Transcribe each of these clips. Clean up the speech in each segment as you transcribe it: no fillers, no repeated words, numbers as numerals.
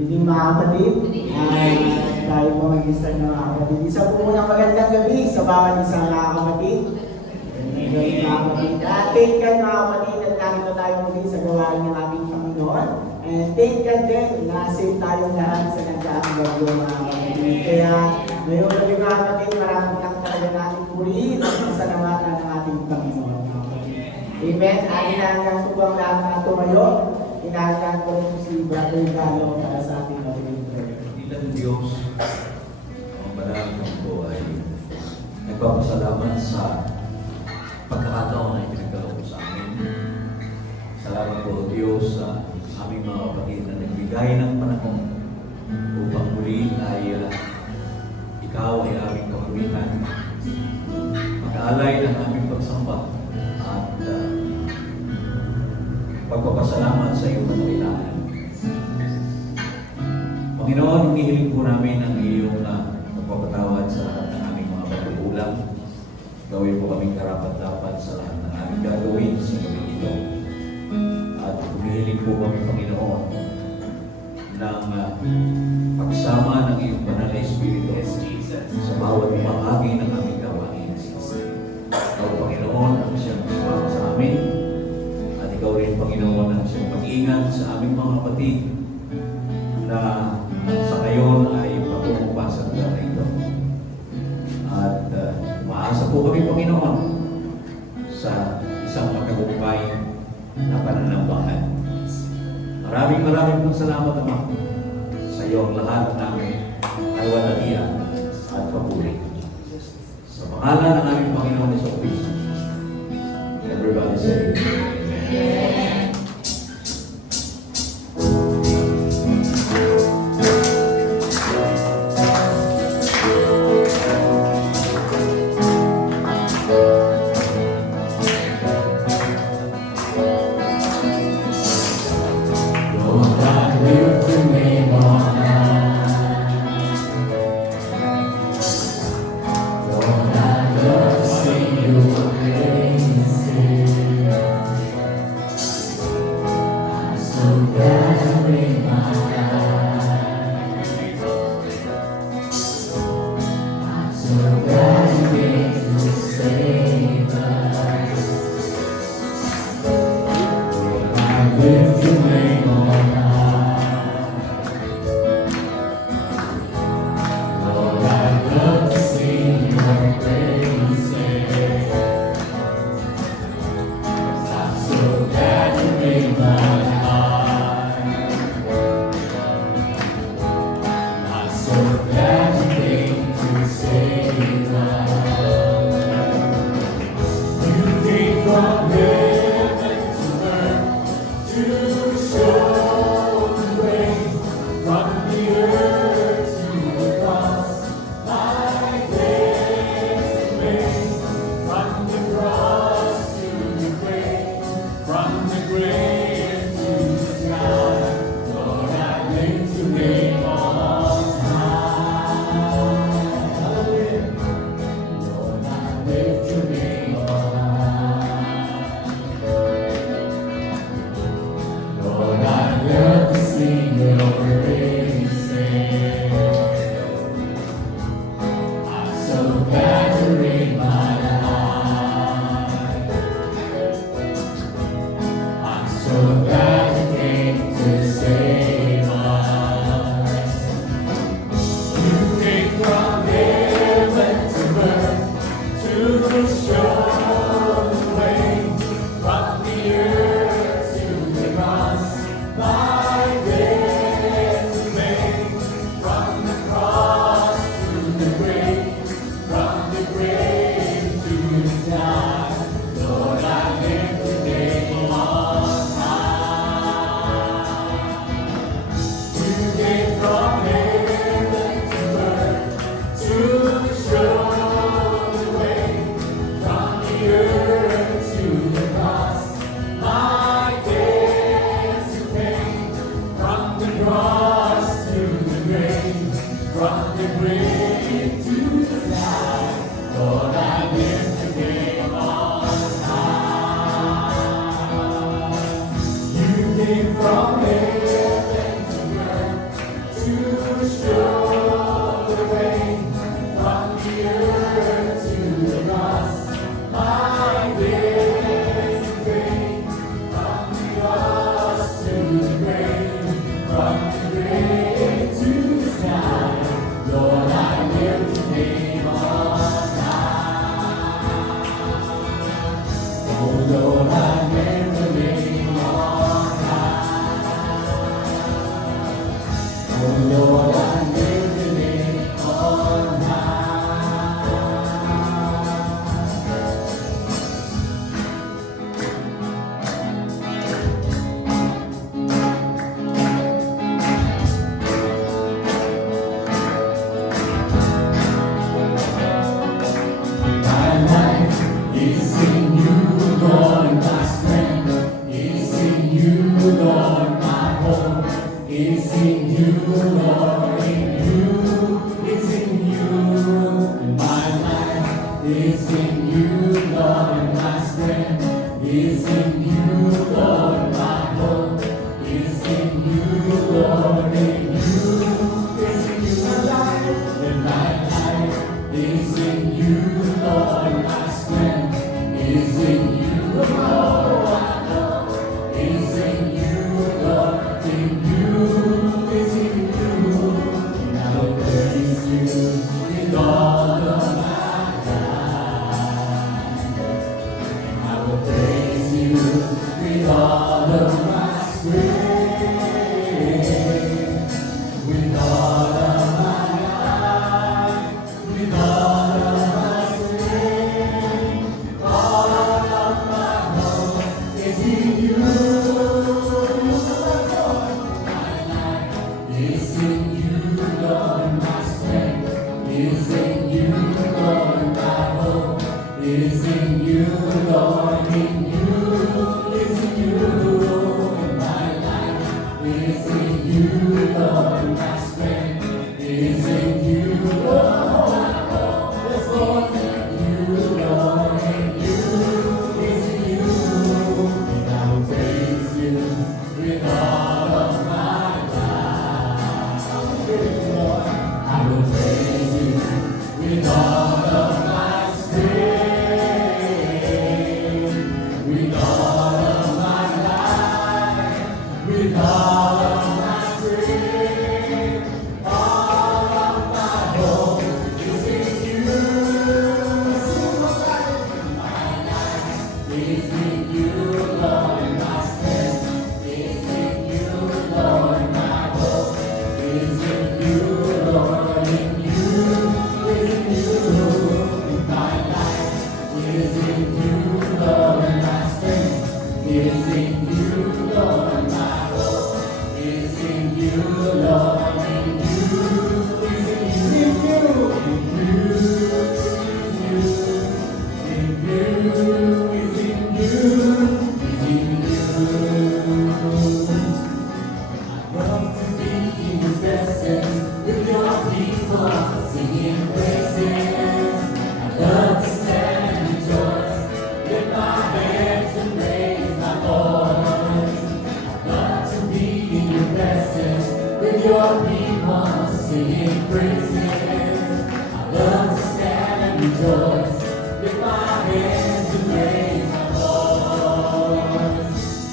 Hindi mga kapatid, ay tayo po mag-isang ng mga kapatid. Isa po muna magandang gabi sa bawat isang mga kapatid. Magandang gabi mga kapatid. Thank God mga kapatid at narito tayo muli sa gawain ng ating Panginoon. And thank God din na save tayong lahat sa nagdaang bagyo mga kapatid. Kaya ngayon gabi mga kapatid, maraming lang talaga natin purihin at masalamatan ng ating Panginoon mga kapatid. Amen. Amin na hanggang subang lahat na tumayo. Inahagan ko rin si Brother Galo para sa ating opening prayer. Ilang Diyos, ang panalangin ko ay nagpapasalamat sa pagkakataon na ipinagkaloob ko sa amin. Salamat po Diyos sa aming mga kapatid na nagbigay ng panahon upang muli ay ikaw ay aming kapurihan. Mag-aalay ng aming pagsamba at pagpapasalamat sa iyong kadakilaan. Panginoon, hinihiling po namin ang iyong pagpapatawad sa lahat ng aming mga pagkukulang. Gawin po kaming karapat-dapat sa lahat ng aming gagawin sa gabi ito. At hinihiling po kami, Panginoon, ng pagsama ng iyong banal na Espiritu sa bawat bahagi ng aming gawain. Ikaw, Panginoon, ang siyang sumama sa amin. Ikaw rin, Panginoon, ang siyang mag-ingat sa aming mga kapatid na sa ngayon ay patungo pa sa lugar na ito. At maasa po kami, Panginoon, sa isang matagumpay na pananambahan. Maraming pong salamat, Ama, sa iyo ang lahat namin kalwalhatian at papuri. Sa pangalan ng aming Panginoon Hesus Kristo. Everybody say, Amen. Lord, in you, it's in you. My life is in you, Lord, and my strength is in you, Lord. My hope is in you, Lord, in you. It's in you, my life, and my life is in you, Lord. My strength is in you, Lord. I know is in you, Lord, in you, is in you. And I will praise you with all of my life. I will praise you with all of my strength, with all of my life, with all of my strength, all of my hope is in you. My life is in you, Lord, my strength is in you, Lord, my hope is in you, Lord, in you, is in you. And my life is in you, Lord, my strength is in you, Lord, my hope is in you, Lord, in you, is in you. And I will praise you with all of my life. I will praise you with all of my strength, with all of my life, with all of my strength, all of my hope is in you. My life is in you, Lord, my strength is in you, Lord, my hope is in you, Lord, in you, is in you. My life is in you, Lord, my strength is in you, Lord, my hope is in you, Lord, in you, is in you, in you, in you, is in you, is in you. I love to be in your presence with your people singing praises. I love to stand and rejoice, lift my hands and raise my voice. I love to be in your presence with your people singing praises. I love to stand and rejoice, lift my hands and raise my voice.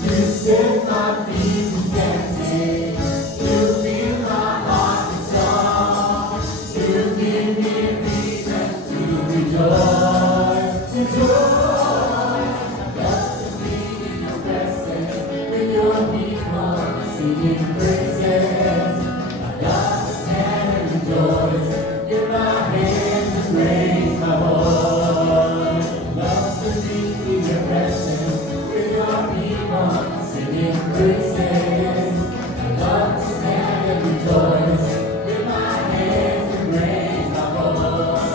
You set my feet to dancing, you fill my heart with song. You give me reason to rejoice, rejoice. I love to be in your presence with your people singing praises. I love to stand and rejoice, give my hands and raise my voice. Love to be in your presence with your people singing praises. I love to stand and rejoice, with my hands and raise my voice.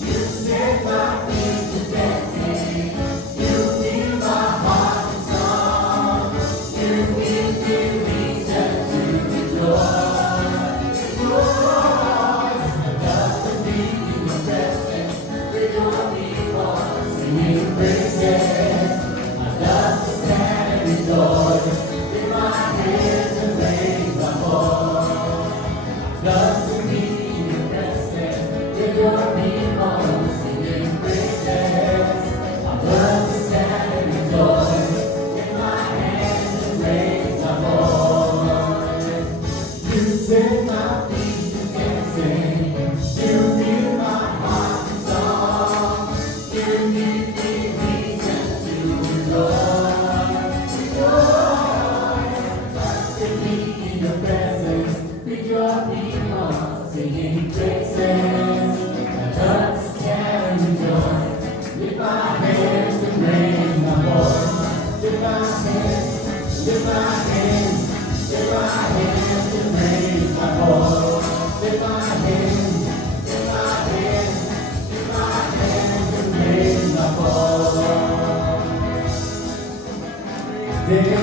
You set my feet to dancing, you fill my heart with song. You give me reason to rejoice, rejoice. I love to be in your presence with your people singing praises. I love to stand and rejoice, with my hands and raise my voice. Love to be in your presence with your people singing praises. I love to stand and rejoice, with my hands and raise my voice. You set my feet to dancing, you fill my heart with song. You give me reason to rejoice, rejoice. Love to be in your presence with your people singing praises. I love to stand and rejoice, lift my hands and raise my voice. Lift my hands, lift my hands, lift my hands and raise my voice. Lift my hands, lift my hands, lift my hands and raise my voice. Day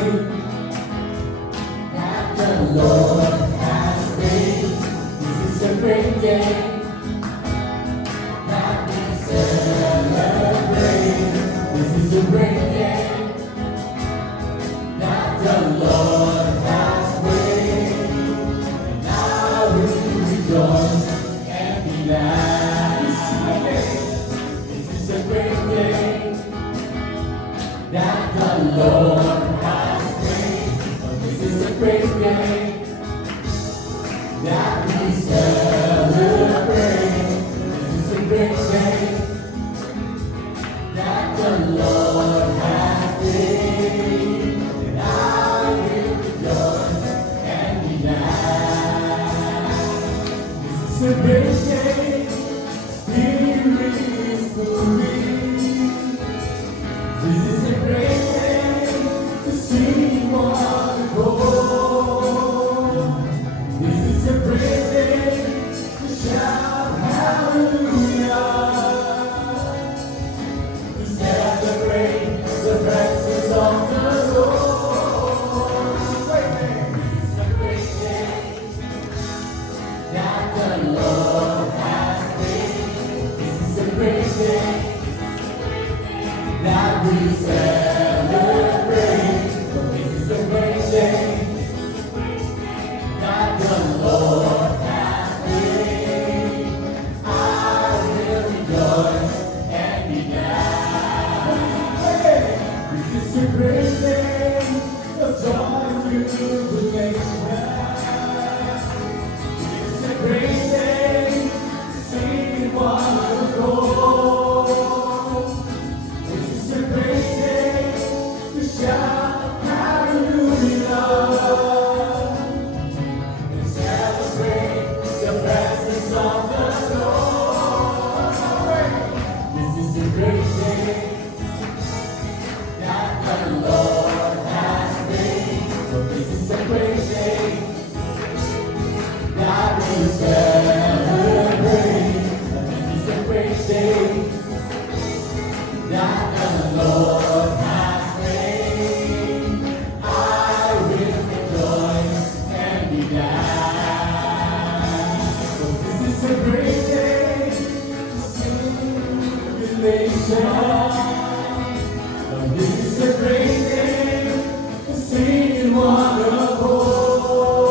that the Lord has great day that we celebrate. This is a great day that the Lord has made. And now we rejoice and be glad. This is a great day that the Lord has made. This is a great day that we celebrate. This is a great day that the Lord has made. And I will rejoice and be glad. This is a great day, Spirit is moving. This is a great day to sing one accord. This is a great day to shout hallelujah, to celebrate the presence of the Lord. This is a great day that the Lord has made. This is a great day that we celebrate. This is a great day that the Lord has made. I will rejoice and be glad. This is a great day of joy and jubilation. This is a great day to sing in one accord. This is a great day to shout hallelujah and celebrate the presence of the Lord. This is a great day that the Lord has made. This is a great day that we celebrate. This is a great day that the Lord has made. I will rejoice and be glad. For this is a great day to jubilation. This is a great day to sing in one accord.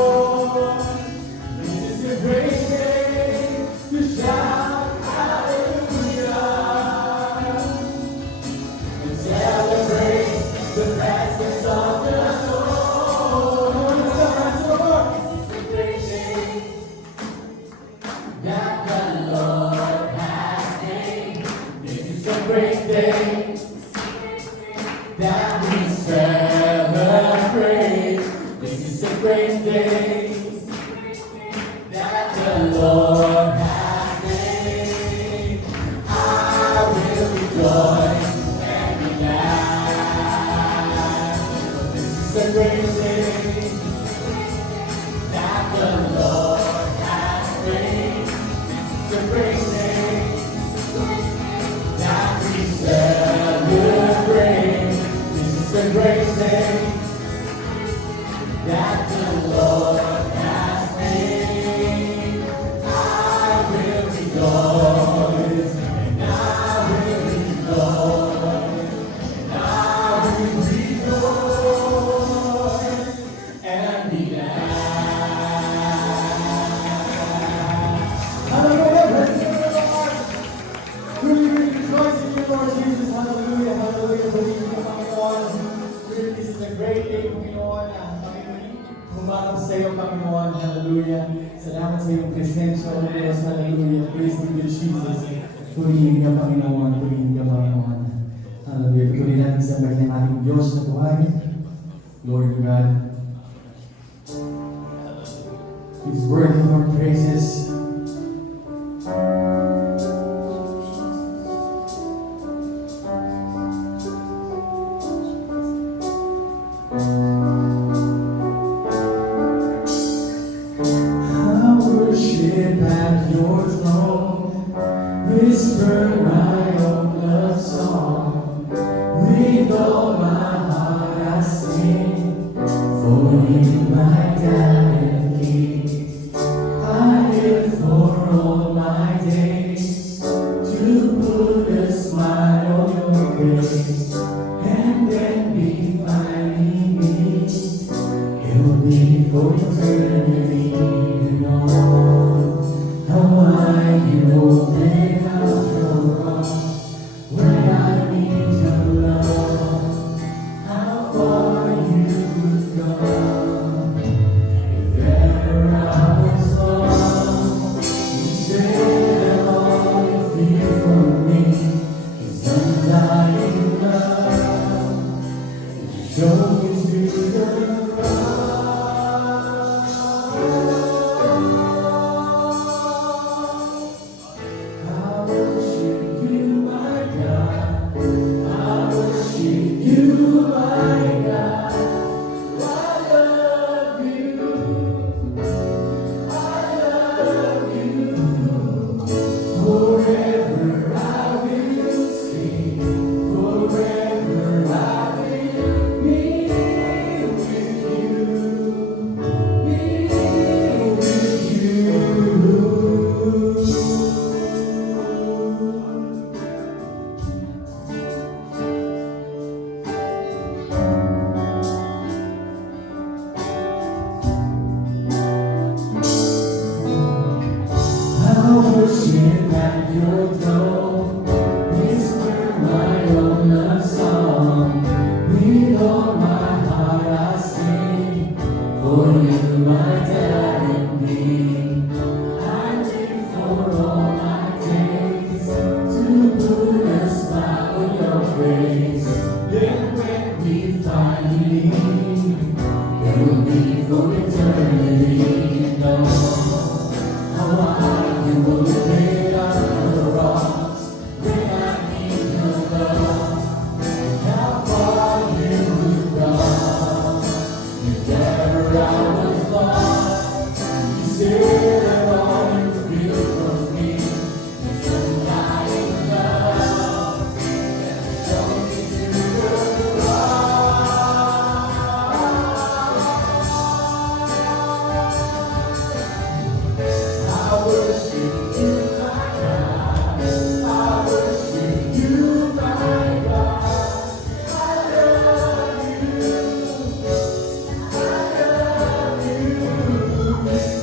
This is a great day to shout hallelujah and celebrate the presence of the Lord. This is a great day that the Lord has made. This is a great day that we celebrate. This is a great day that the Lord has made. I will rejoice and be glad. This is a great day that the Lord has made. This is a great day that we celebrate. This is a great day that the Lord has made. I will rejoice and I will rejoice and I will rejoice and be glad. Hallelujah, bless the Lord. Truly we rejoice in you, Lord Jesus. Hallelujah, hallelujah. Believe in the Panginoon. Truly, this is a great day, Panginoon. Kami muli humarap sa iyo, Panginoon. Hallelujah. Salamat sa iyong presensya, O Diyos. Hallelujah. Praise be to Jesus. Purihin ka, Panginoon. Purihin ka, Panginoon. Hallelujah. Patuloy natin sa bagay ng ating Diyos na buhay. Glory to God. He's worthy of our praises. I worship at your throne, whisper my own love song. With all my heart I sing, for you my God and King. I live for for eternity and on. How wide you open up your arms when I need your love. How far you've gone. If ever I was lost, you said all you feel for me is undying love. You show me to the I worship you, my God. I worship you, my God. I love you. I love you. Forever I will sing. Forever I will be with you. Be with you. I worship at your throne, whisper my own love song. With all my heart I sing, for you my dad and me. I live for all my days, to put a smile on your face. Then when we finally meet, it will be for eternity and all. How I you will lay down your arms when I need your love. And how far you would gone. If ever I was lost, you said that all you feel for me is undying love. And show me to the cross. I worship you, my God. I worship you, my God. I love you. I love you.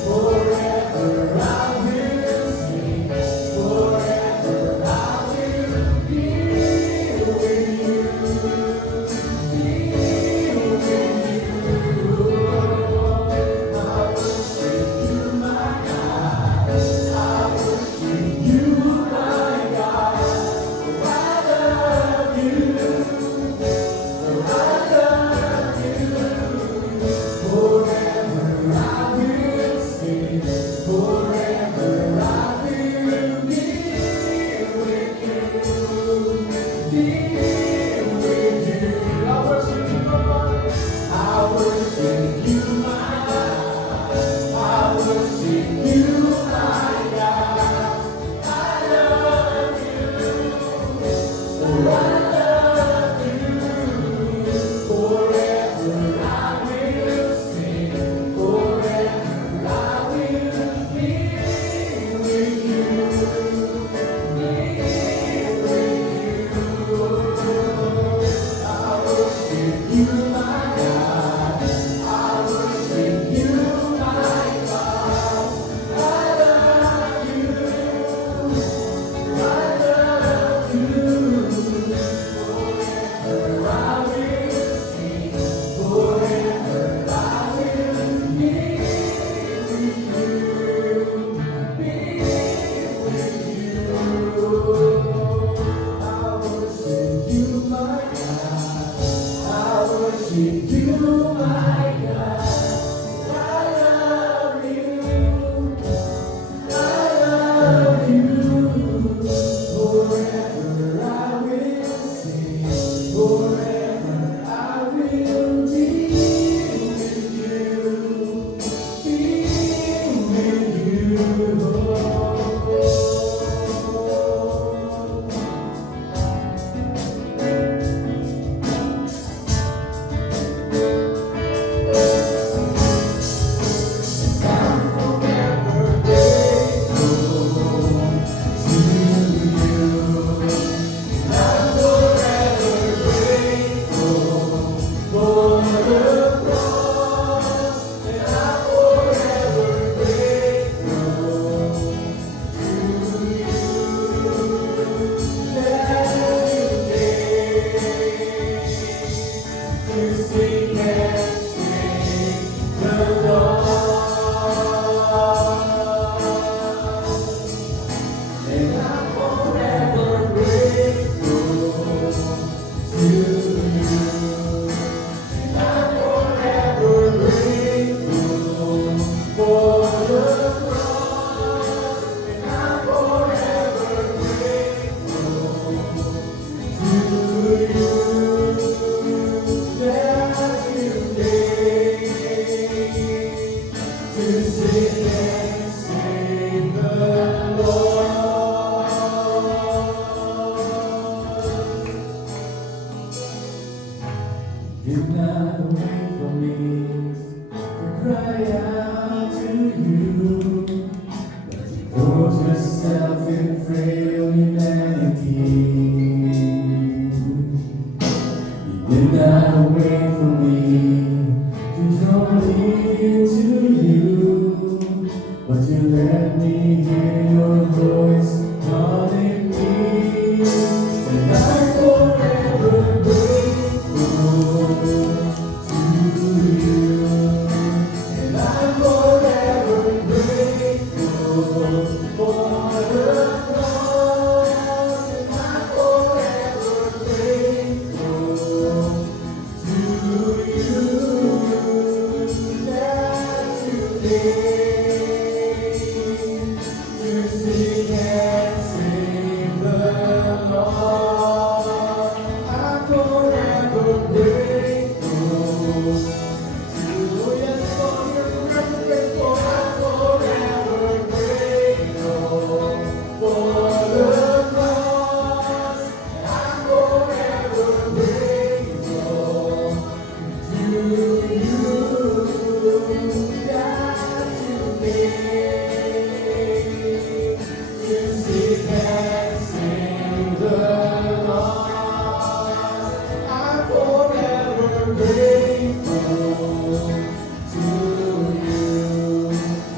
Forever I will sing. Forever I will be with you. Be with you. I worship you, my God. I worship you, my God. I love you. I love you. Forever I will sing. Forever I will be with you. Be with you. I worship you, Lord. I worship you, my God. I worship you, my God. I love you. Oh, I love you. Forever I will sing. Forever I will be with you. Be with you. I worship you, my God. I worship you, my God. I love you. I love you. Forever I will sing. Forever I will be with you. Be with you. I worship you, my God. I worship you, my God. I love you. I love you. Forever I will sing. Forever I will be with you. Be with you. did not wait for me to cry out to you, but you poured yourself in frail humanity. You did not wait for me to draw me to you, but you let me hear your voice calling me, and I'm forever grateful to you, and I'm forever grateful for the cross, and I'm forever grateful to you that you came to seek and save the lost. I'm forever grateful to you. Yes, Lord, you're forever grateful. I'm forever grateful for the cross. I'm forever grateful to you that you came to seek and save the lost. I'm forever grateful to you,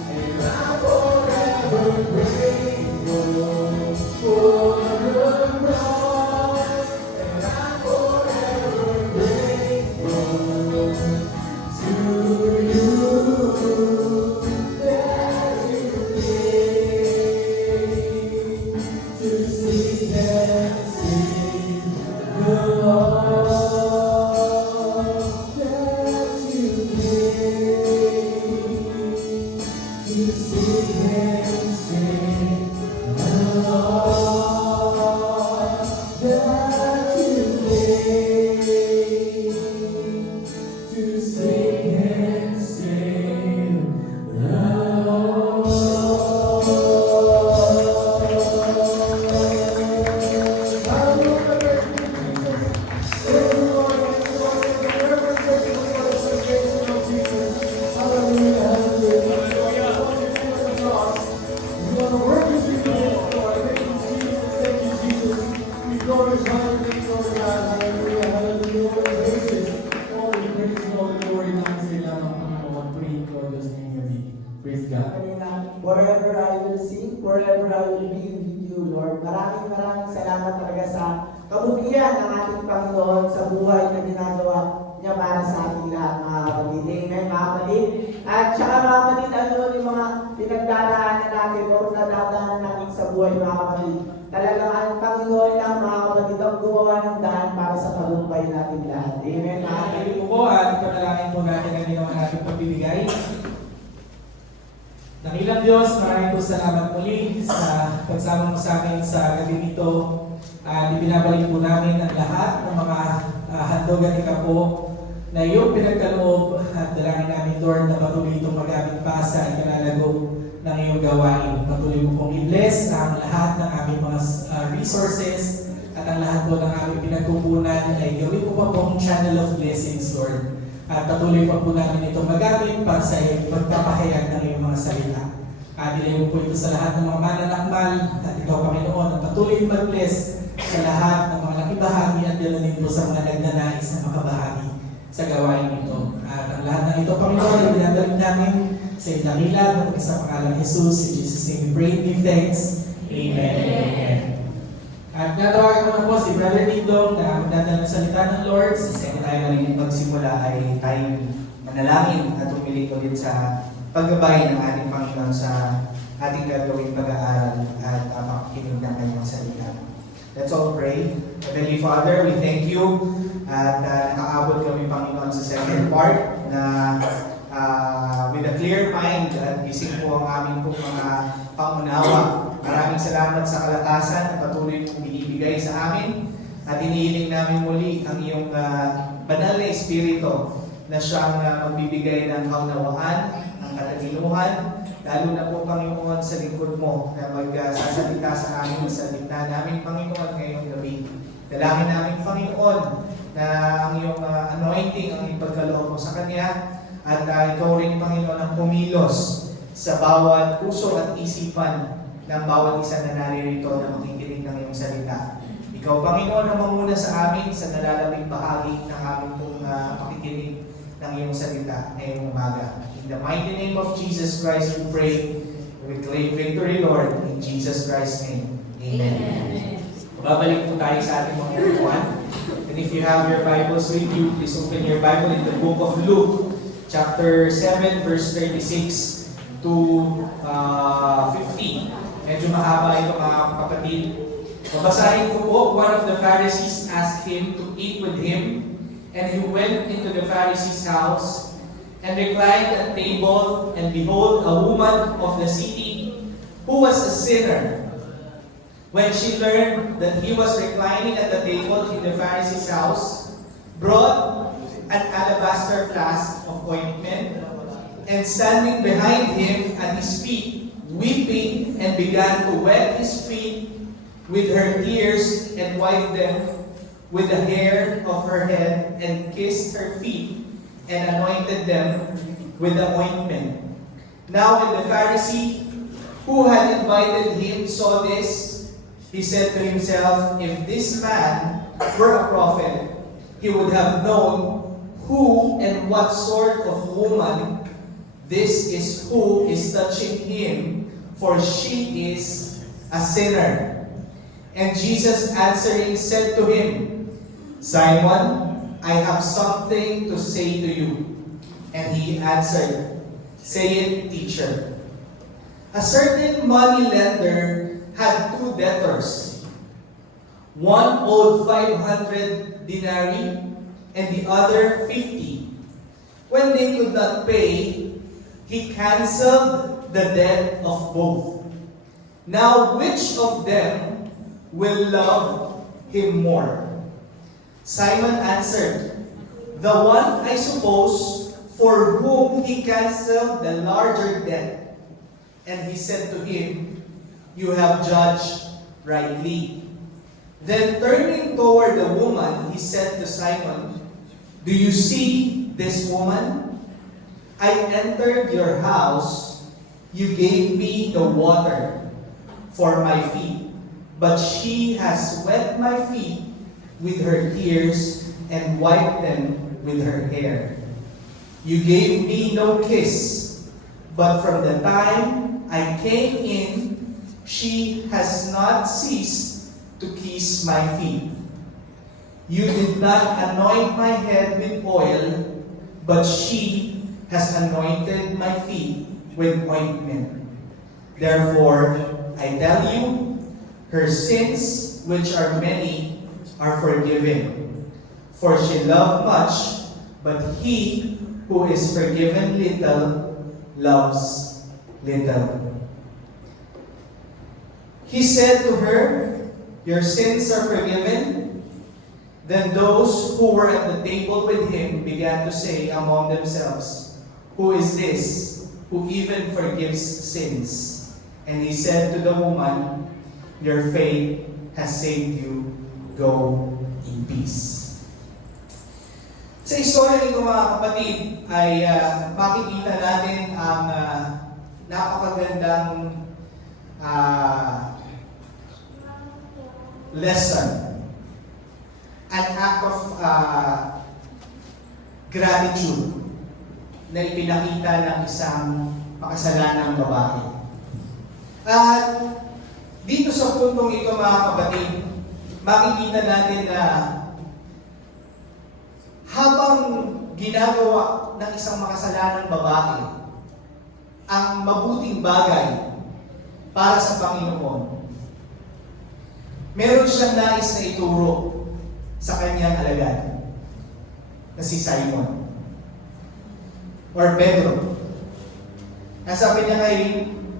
and I'm forever grateful for the cross, and I'm forever grateful to you that you came to seek and save the lost, that you came to seek and save the lost, that you came to seek and save the lost. Hallelujah. Praise God. Forever I will sing, forever I will be with you, Lord. Maraming salamat talaga sa kabutihan ng ating Panginoon sa buhay na ginagawa niya para sa ating lahat, mga kapatid. Amen, mga kapatid. At saka mga kapatid, ano yung mga pinagdaraanan natin o nadadaanan natin sa buhay, mga kapatid. Talagang ang Panginoon lang, mga kapatid, ang gumawa ng daan para sa tagumpay natin lahat. Amen, mga kapatid. Pili po po at panalangin po natin ang ginawa natin pagbibigay. Dakilang Diyos, maraming po salamat muli sa pagsama mo sa amin sa gabi nito. Ibinabalik po namin ang lahat ng mga handogan ni Kapo na iyong pinagkaloob at dalangin namin, Lord, na patuloy itong magamit pa sa ikalalago ng iyong gawain. Patuloy mo pong i-bless ang lahat ng aming mga resources at ang lahat po ng aming pinagkukunan ay gawin mo pa pong channel of blessings, Lord. At patuloy pa po namin itong magamit para sa pagpapahayag ng iyong mga salita. At ilayo po ito sa lahat ng mga mananakmal at ikaw, Panginoon, ang patuloy mag-bless sa lahat ng mga nakibahagi at din po sa mga nagnanais na makabahagi sa gawain ito. At ang lahat ng ito, Panginoon, ay binabalik namin sa ilang ng sa pangalan ng Jesus. In Jesus' name we pray and give thanks. Amen. Amen. At natawagan ko na po si Brother Dingdong na magdadala ng salita ng Lord. Sa tayo maling magsimula ay tayo manalangin at umiling ulit sa paggabay ng ating Panginoon sa ating gagawing pag-aaral at pakikinig ng kanyang salita. Let's all pray. Heavenly Father, we thank you at nakaabot kami, Panginoon, sa second part na with a clear mind at isip po ang aming pong mga pangunawa. Maraming salamat sa kalakasan na patuloy mong binibigay sa amin at inihiling namin muli ang iyong banal na espiritu na siyang magbibigay ng kaunawaan, ng katalinuhan, lalo na po, Panginoon, sa lingkod mo na magsasalita sa amin sa gitna namin, Panginoon, ngayong gabi. Dalangin namin, Panginoon, na ang iyong anointing, ang iyong pagkaloob mo sa Kanya, at ikaw rin, Panginoon, ang pumilos sa bawat puso at isipan ng bawat isa na naririto na makikinig ng iyong salita. Ikaw, Panginoon, ang mamuna sa amin sa nalalabing bahagi ng aming pong pakikinig ng iyong salita ngayong umaga. In the mighty name of Jesus Christ, we pray. We claim victory, Lord, in Jesus Christ's name. Amen. Babalik po tayo sa ating mga upuan. And if you have your Bibles with you, please open your Bible in the book of Luke, chapter 7, verse 36 to 50. Medyo mahaba ito, mga kapatid. Babasahin ko po, one of the Pharisees asked him to eat with him, and he went into the Pharisee's house and reclined at table, and behold, a woman of the city who was a sinner. When she learned that he was reclining at the table in the Pharisee's house, brought an alabaster flask of ointment, and standing behind him at his feet, weeping, and began to wet his feet with her tears, and wiped them with the hair of her head, and kissed her feet, and anointed them with the ointment. Now when the Pharisee who had invited him saw this, he said to himself, if this man were a prophet, he would have known who and what sort of woman this is who is touching him, for she is a sinner. And Jesus answering said to him, Simon, I have something to say to you. And he answered, say it, teacher. A certain money lender had two debtors. One owed 500 denarii and the other 50. When they could not pay, he canceled the debt of both. Now which of them will love him more? Simon answered, the one, I suppose, for whom he canceled the larger debt. And he said to him, you have judged rightly. Then turning toward the woman, he said to Simon, do you see this woman? I entered your house, you gave me the water for my feet, but she has wet my feet with her tears and wiped them with her hair. You gave me no kiss, but from the time I came in, she has not ceased to kiss my feet. You did not anoint my head with oil, but she has anointed my feet with ointment. Therefore, I tell you, her sins, which are many, are forgiven. For she loved much, but he who is forgiven little loves little. He said to her, your sins are forgiven. Then those who were at the table with him began to say among themselves, who is this who even forgives sins? And he said to the woman, your faith has saved you. Go in peace. Sa istorya nito, mga kapatid, ay makikita natin ang napakagandang lesson, an act of gratitude na ipinakita ng isang makasalanang babae. At dito sa puntong ito, mga kapatid, makikita natin na habang ginagawa ng isang makasalanang babae ang mabuting bagay para sa Panginoon, meron siyang nais na ituro sa kanyang alagad na si Simon or Pedro. Nasabi niya kay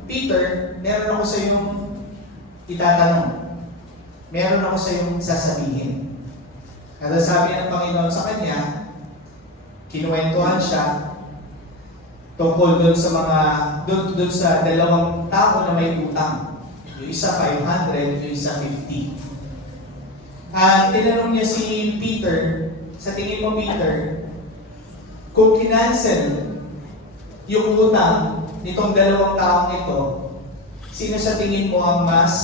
Peter, meron ako sa iyong itatanong. Meron ako sa iyong sasabihin. At sabi ng Panginoon sa kanya, kinuwentuhan siya tungkol doon sa doon sa dalawang tao na may utang. Yung isa 500, yung isa 50. Tinanong niya si Peter, sa tingin mo Peter, kung kinancel yung utang nitong dalawang taong ito, sino sa tingin mo ang mas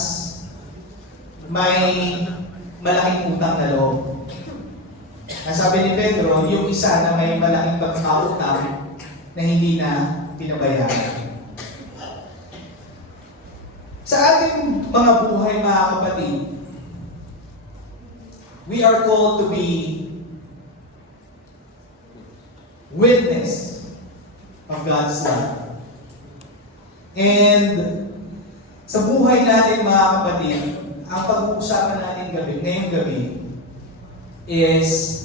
may malaking utang na loob? Sabi ni Pedro, yung isa na may malaking pagkakautang na hindi na pinabayaran. Sa ating mga buhay, mga kapatid, we are called to be witness of God's love. And sa buhay natin, mga kapatid, ang pag-uusapan natin ngayong gabi is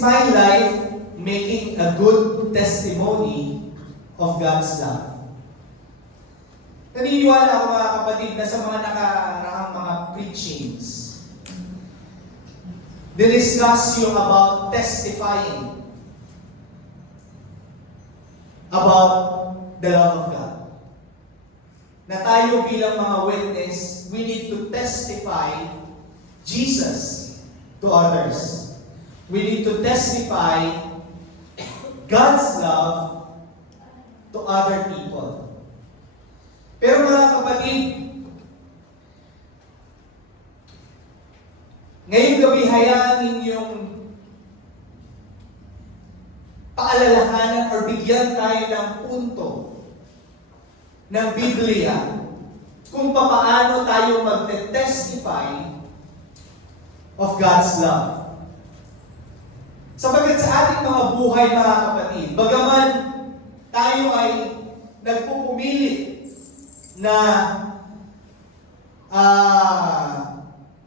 my life making a good testimony of God's love? Naniniwala ako, mga kapatid, na sa mga nakaraang mga preachings, diniscuss yung about testifying about the love of God. Na tayo bilang mga witness, we need to testify Jesus to others. We need to testify God's love to other people. Pero mga kapatid, ngayong gabi, hayaan ninyong paalalahanan or bigyan tayo ng punto ng Biblia kung paano tayo magte-testify of God's love. Sapagat sa ating mga buhay, mga kapatid, bagaman tayo ay nagpupumilit na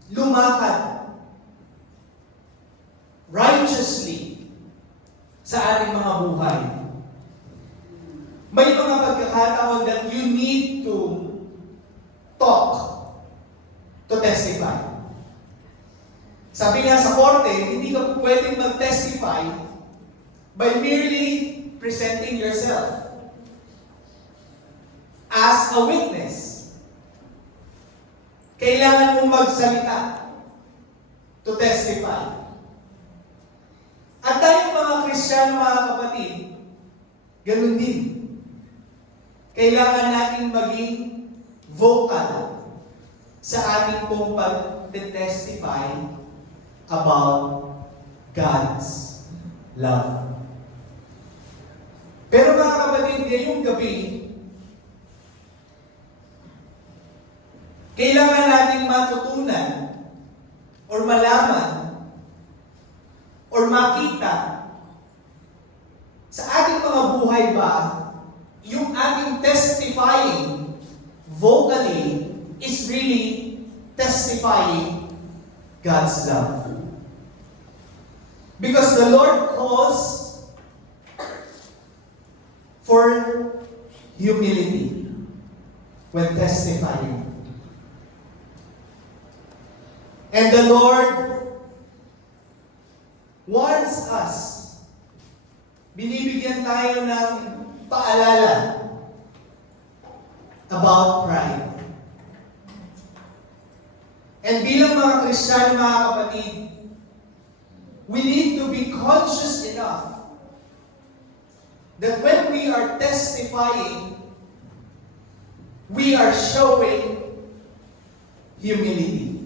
lumakad righteously sa ating mga buhay, may mga pagkakataon that you need to talk to testify. Sabi nga sa korte, hindi ka pwedeng mag-testify by merely presenting yourself as a witness. Kailangan mong magsalita to testify. At tayong mga Kristiyano, mga kapatid, ganun din. Kailangan natin maging vocal sa ating pong pag-testify about God's love. Pero mga kapatid, ngayong gabi, kailangan natin matutunan or malaman or makita sa ating mga buhay ba yung ating testifying vocally is really testifying God's love. Because the Lord calls for humility when testifying. And the Lord wants us, binibigyan tayo ng paalala about pride. And bilang mga Kristiyano, mga kapatid, we need to be conscious enough that when we are testifying, we are showing humility.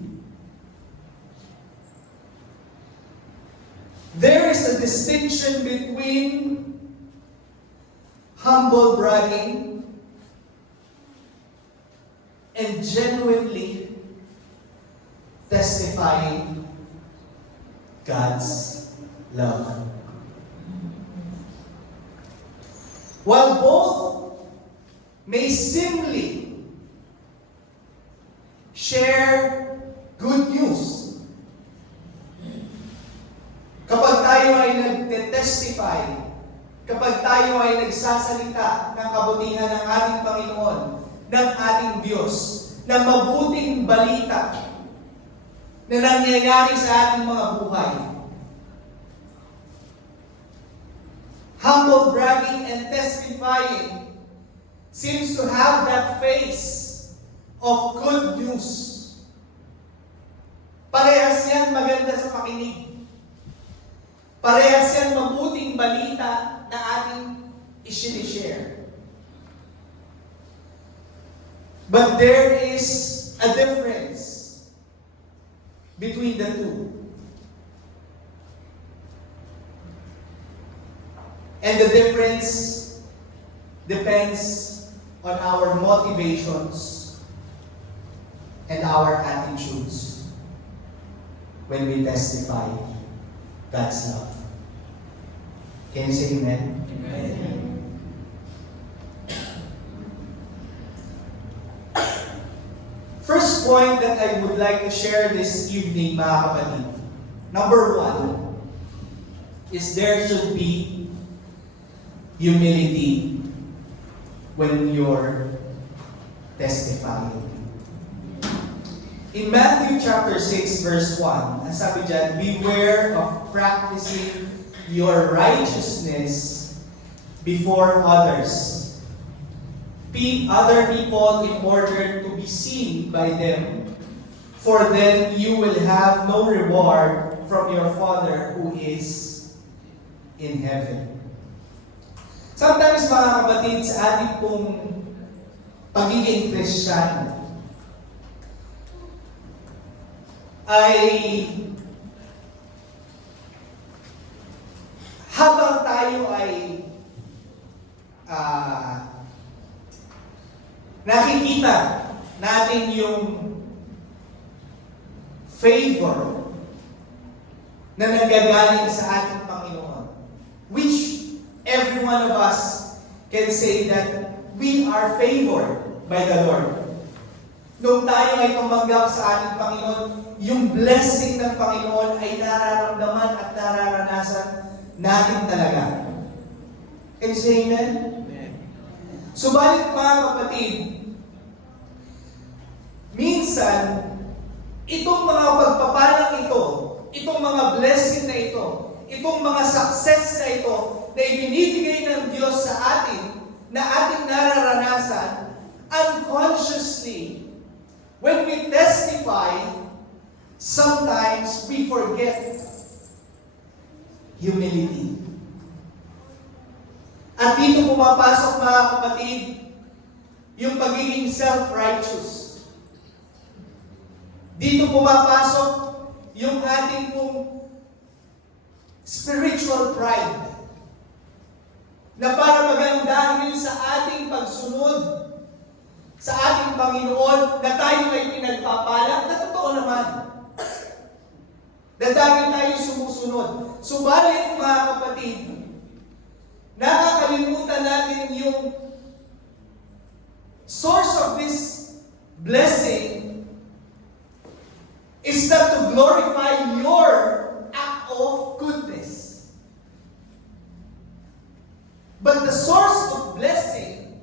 There is a distinction between humble bragging and genuinely testifying God's love. While both may simply share good news, kapag tayo ay nagte-testify, kapag tayo ay nagsasalita ng kabutihan ng ating Panginoon, ng ating Diyos, ng mabuting balita na nangyayari sa ating mga buhay, humble bragging and testifying seems to have that face of good news. Parehas yan maganda sa pakinig. Parehas yan mabuting balita na ating i-share. But there is a difference between the two. And the difference depends on our motivations and our attitudes when we testify God's love. Can you say amen? Amen. First point that I would like to share this evening, mga kapatid. Number 1 is there should be humility when you're testifying. In Matthew chapter 6 verse 1, ang sabi dyan, beware of practicing your righteousness before others. Other people in order to be seen by them, for then you will have no reward from your Father who is in heaven. Sometimes mga kapatid, sa ating pong pagiging Kristiyano, ay habang tayo ay nakikita natin yung favor na nanggagaling sa ating Panginoon, which every one of us can say that we are favored by the Lord. Nung tayo ay tumanggap sa ating Panginoon, yung blessing ng Panginoon ay nararamdaman at nararanasan natin talaga. Can you say amen? Subalit mga kapatid, minsan, itong mga pagpapalang ito, itong mga blessing na ito, itong mga success na ito, na ibinibigay ng Diyos sa atin, na ating nararanasan, unconsciously, when we testify, sometimes we forget humility. At dito pumapasok mga kapatid, yung pagiging self-righteous. Dito pumapasok yung ating pong spiritual pride. Na para magandahin sa ating pagsunod sa ating Panginoon, na tayo ay pinagpapala, na totoo naman. Na dahil tayo sumusunod. Subalit mga kapatid, nakakalimutan natin yung source of this blessing is not to glorify your act of goodness. But the source of blessing,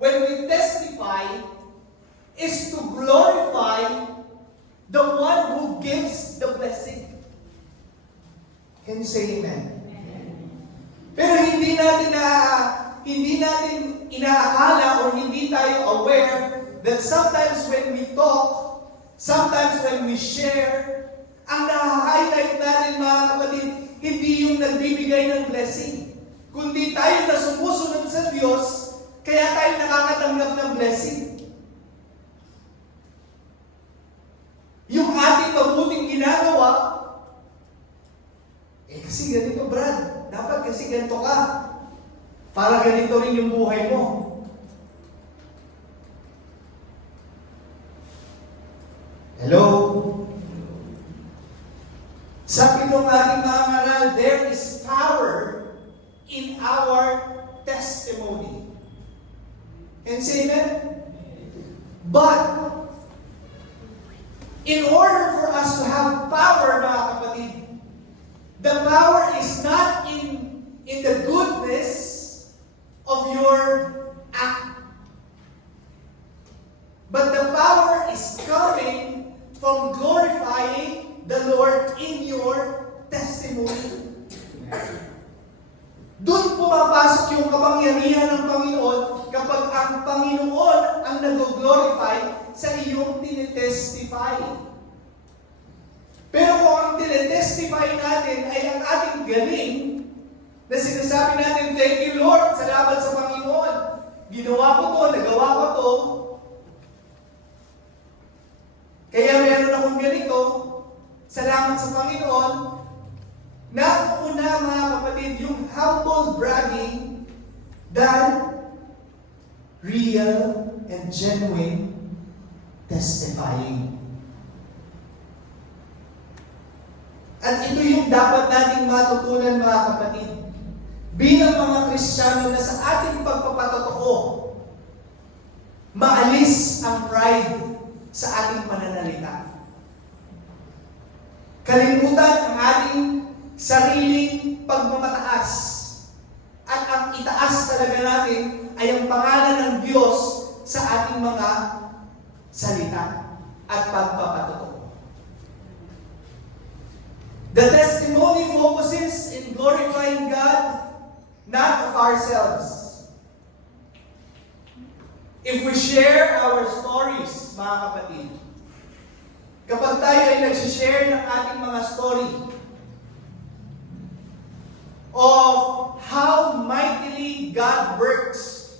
when we testify, is to glorify the one who gives the blessing. Can you say amen? Pero hindi natin inaakala or hindi tayo aware that sometimes when we talk, sometimes when we share, ang na-highlight natin mga kapatid, hindi yung nagbibigay ng blessing, kundi tayo na sumusunod sa Diyos, kaya tayo nakakatanggap ng blessing. Yung ating mabuting ginagawa, kasi ganito Brad, dapat kasi ganito ka. Para ganito rin yung buhay mo. Hello? Sabi ng ating mga ngaral, there is power in our testimony. Can you say amen? But, in order for us to have power, mga kapatid, the power is not in the goodness of your act. But the power is coming from glorifying the Lord in your testimony. Doon pumapasok yung kapangyarihan ng Panginoon kapag ang Panginoon ang nag-glorify sa iyong tinitestify. tinetestify natin ay ang ating galing na sinasabi natin, thank you Lord, salamat sa Panginoon. Ginawa ko to, nagawa ko to. Kaya meron akong ganito, salamat sa Panginoon. Nauna mga kapatid, yung humble bragging than real and genuine testifying. At ito yung dapat nating matutunan mga kapatid. Bilang mga Kristiyano na sa ating pagpapatotoo, maalis ang pride sa ating pananalita. Kalimutan ang ating sariling pagmamataas. At ang itaas talaga natin ay ang pangalan ng Diyos sa ating mga salita at pagpapatotoo. The testimony focuses in glorifying God, not of ourselves. If we share our stories, mga kapatid, kapag tayo ay nag-share ng ating mga story of how mightily God works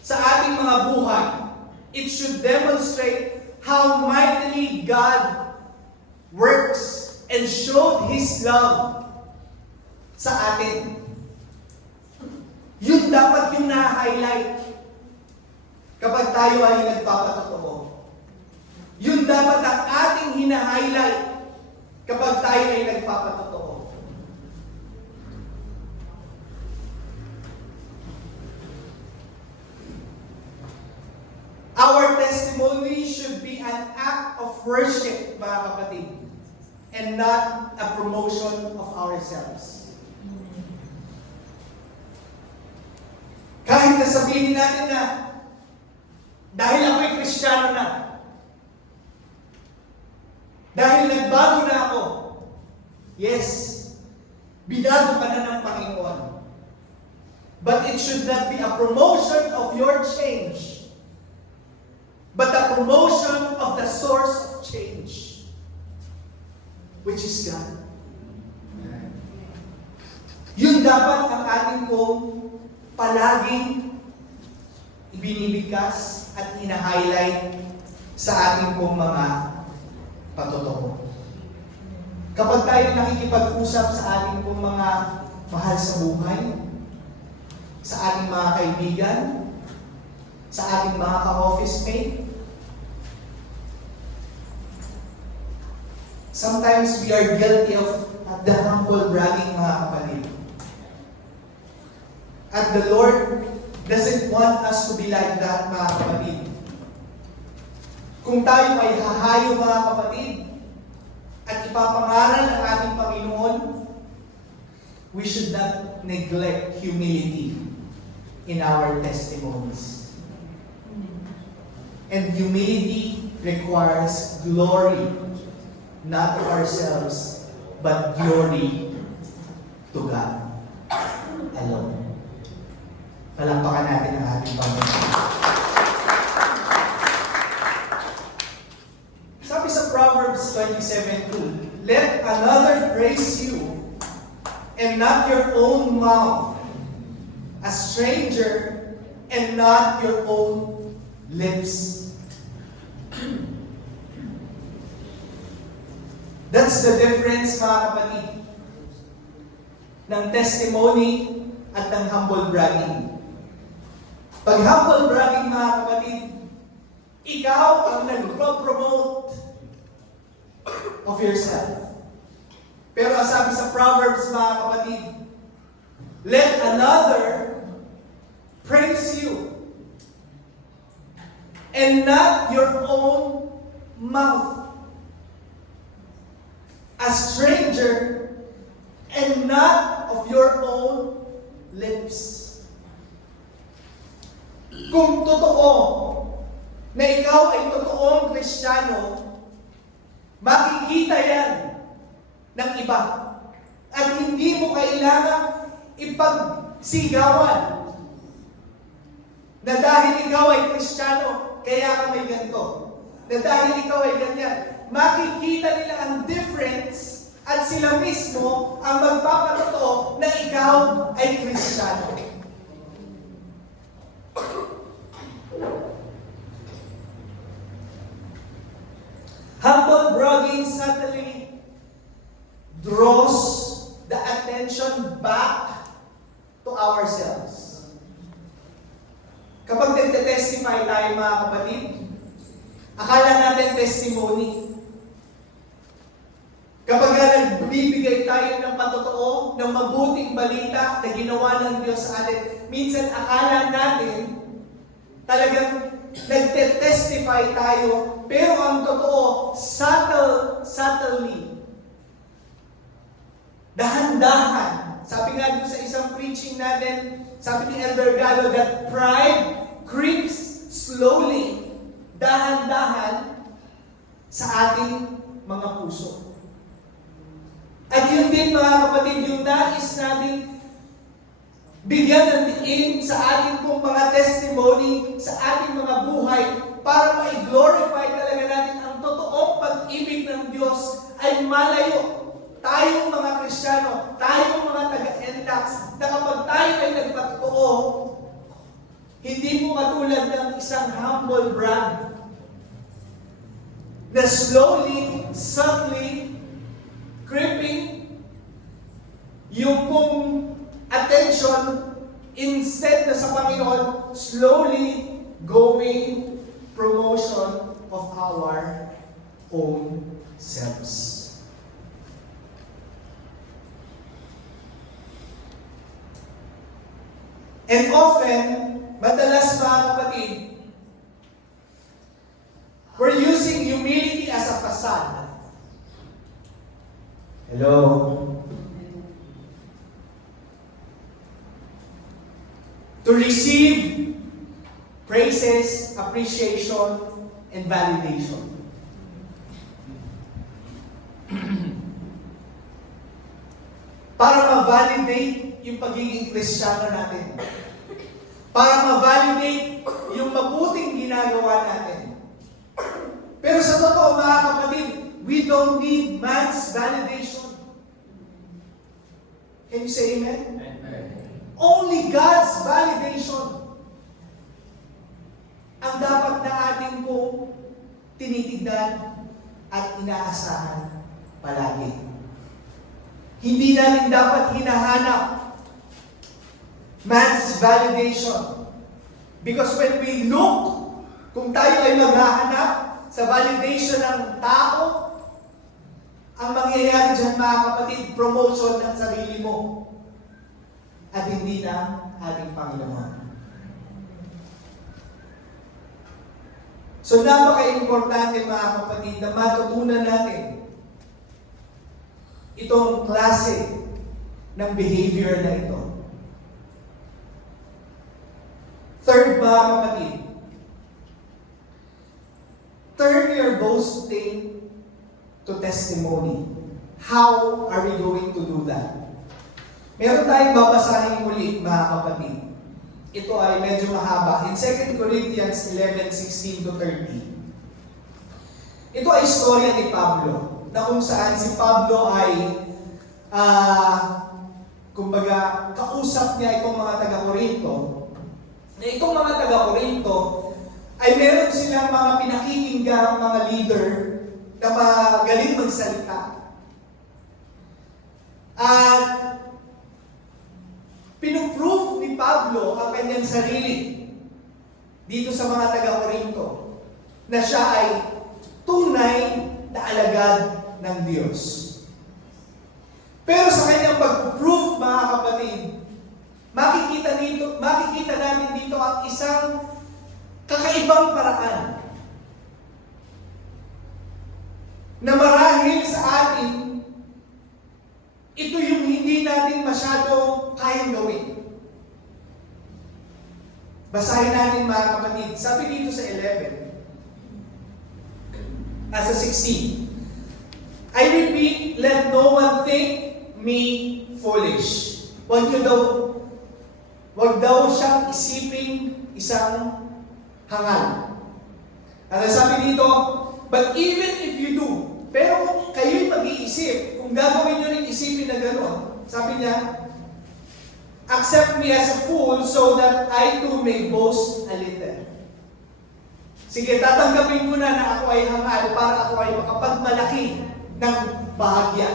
sa ating mga buhay, it should demonstrate how mightily God works and showed His love sa atin. Yun dapat yung na-highlight kapag tayo ay nagpapatotoo. Yun dapat ang ating hina-highlight kapag tayo ay nagpapatotoo. Our testimony should be an act of worship, mga kapatid, and not a promotion of ourselves. Kahit nasabihin natin na dahil ako'y Kristiyano na, dahil nagbago na ako, yes, binago ka na ng Panginoon. But it should not be a promotion of your change, but a promotion of the source of change, which is God. Yun dapat ang ating kong palaging ibinibigkas at ina-highlight sa ating pong mga patotoo. Kapag tayo nakikipag-usap sa ating pong mga mahal sa buhay, sa ating mga kaibigan, sa ating mga ka-office mate, sometimes we are guilty of the humble bragging, mga kapatid. At the Lord doesn't want us to be like that, mga kapatid. Kung tayo ay hahayo, mga kapatid, at ipapangaral ang ating Panginoon, we should not neglect humility in our testimonies. And humility requires glory, not to ourselves, but glory to God alone. Palampakan natin ang ating Panginoon. Sabi sa Proverbs 27:2, let another praise you, and not your own mouth, a stranger, and not your own lips. That's the difference, mga kapatid, ng testimony at ng humble bragging. Pag humble bragging, mga kapatid, ikaw ang nag-promote of yourself. Pero sabi sa Proverbs, mga kapatid, let another praise you, and not your own mouth, a stranger, and not of your own lips. Kung totoo na ikaw ay totoong Kristiyano, makikita yan ng iba. At hindi mo kailangan ipagsigawan na dahil ikaw ay Kristiyano, kaya ka may ganito. Na dahil ikaw ay ganyan, makikita nila ang difference at sila mismo ang magpapatotoo na ikaw ay Kristiyano. Humble bragging subtly draws the attention back to ourselves. Kapag nagte-testify tayo mga kapatid, akala natin testimony. Kapag nagbibigay tayo ng patotoo, ng mabuting balita na ginawa ng Diyos sa atin, minsan akala natin talagang nagte-testify tayo, pero ang totoo, subtly, dahan-dahan. Sabi nga dun sa isang preaching natin, sabi ni Elder Gallo, that pride creeps slowly, dahan-dahan, sa ating mga puso. At yun din mga kapatid, yung nais natin bigyan ng diin sa ating pong mga testimony, sa ating mga buhay, para ma-glorify talaga natin ang totoong pag-ibig ng Diyos ay malayo. Tayong mga Kristiyano, tayong mga taga-NDAX, na kapag tayo ay nagpatotoo, hindi mo katulad ng isang humble brag na slowly, subtly, creeping yung pong attention instead na sa Panginoon, slowly going promotion of our own selves. And often, madalas mga kapatid, we're using humility as a facade. Hello? To receive praises, appreciation, and validation. Para ma-validate yung pagiging Kristiyano natin. Para ma-validate yung mabuting ginagawa natin. Pero sa totoo mga kapatid, we don't need man's validation. Can you say amen? Only God's validation ang dapat na ating po tinitignan at inaasahan palagi. Hindi natin dapat hinahanap man's validation. Because when we look, kung tayo ay maghahanap sa validation ng tao, ang mangyayari dyan mga kapatid, promotion ng sarili mo at hindi na ating Panginoon. So napaka-importante mga kapatid na matutunan natin itong klase ng behavior na ito. Third mga kapatid, turn your boasting to testimony. How are we going to do that? Meron tayong babasahin muli mga kapatid. Ito ay medyo mahaba. In 2 Corinthians 11:16-30. Ito ay istorya ni Pablo, na kung saan si Pablo ay kumbaga kausap niya itong mga taga-Korinto. Na itong mga taga-Korinto ay meron silang mga pinakikinggang mga leader na magaling magsalita. At pinuprove ni Pablo ang kanyang sarili dito sa mga taga-Korinto na siya ay tunay na alagad ng Diyos. Pero sa kanyang pag-prove mga kapatid, makikita namin dito ang isang kakaibang paraan na marahil sa atin, ito yung hindi natin masyado kayang gawin. Basahin natin mga kapatid. Sabi dito sa 11, sa 16, I repeat, let no one think me foolish. Huwag daw siyang isiping isang hangal. At sabi dito, But even if you do, pero kung kayo'y mag-iisip, kung gagawin nyo rin isipin na gano'n, sabi niya, accept me as a fool so that I too may boast a little. Sige, tatanggapin ko na ako ay hangal para ako ay makapagmalaki ng bahagya.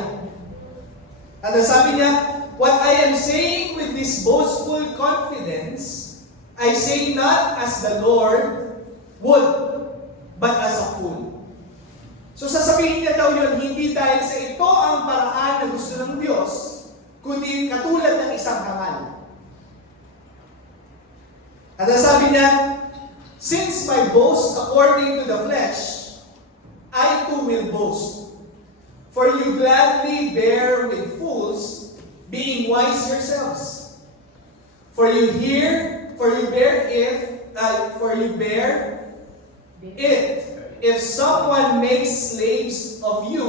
At sabi niya, what I am saying with this boastful confidence, I say not as the Lord would, but as a fool. So sasabihin niya daw yun, hindi dahil sa ito ang paraan na gusto ng Diyos, kundi katulad ng isang hangal. At sabi niya, since my boast according to the flesh, I too will boast. For you gladly bear with fools, being wise yourselves. For you bear it, if someone makes slaves of you,